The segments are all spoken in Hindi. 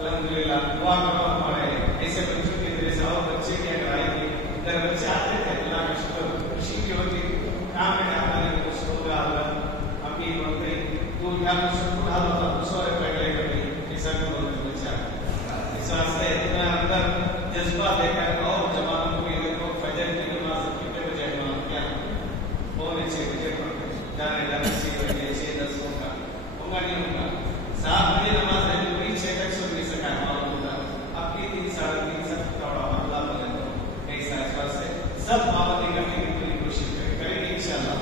अल्हम्दुलिल्लाह दुआ करो हमारे ऐसे बच्चों की तरह से और बच्चे भी अगर आएंगे अगर बच्चे आते थे अल्लाह का शुक्र खुशी की होती काम में हमारे कुछ होगा हम भी बोलते तू क्या शुक्र हाल होता दूसरे पहले कभी ऐसा भी बोलते बच्चा इस वास्ते इतना अंदर जज्बा देकर और जवानों को ये देखो फजर की नमाज कितने बजे इमाम क्या पौने 6 बजे पढ़ते जाने जाने 6 बजे 6:10 होगा होगा नहीं होगा 7 बजे नमाज है जो भी 6 तक सुन नहीं सका हमारा होगा अब की 3 साढ़े 3 से थोड़ा अल्लाह भले तो ऐसा इस वास्ते सब पाबंदी करने की पूरी कोशिश करेंगे इंशाअल्लाह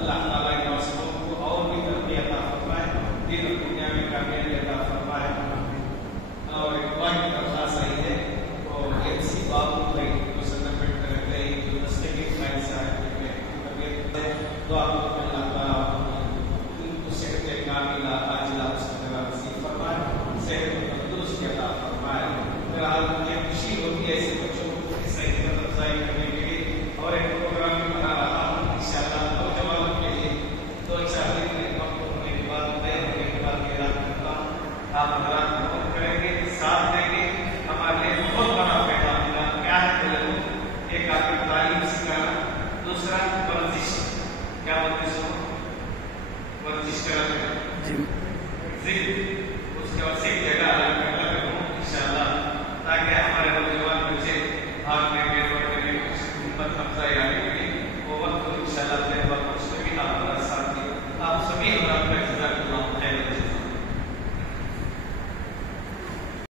अल्लाह ताला इन मौसमों को और भी तरक्की अता फरमाए दिन और दुनिया में कामयाबी अता फरमाए और एक बात की दरख्वास्त आई है तो ऐसी बातों पर जो संदर्भ करते हैं जो दस्ते के फाइल से आए हैं तो आप अल्लाह ताला उनको सेहत कामिला आजिला मुस्तक़बिला नसीब फरमाए सेहत तंदुरुस्ती अता फरमाए बहरहाल मुझे खुशी होती है ऐसे बच्चों को सही हिम्मत अफजाई करने के लिए और एक प्रोग्राम भी बना रहा हूँ इंशाअल्लाह नौजवानों के लिए 2-4 दिन वक्त होने के बाद तय होने के बाद मेरा करता हूँ आप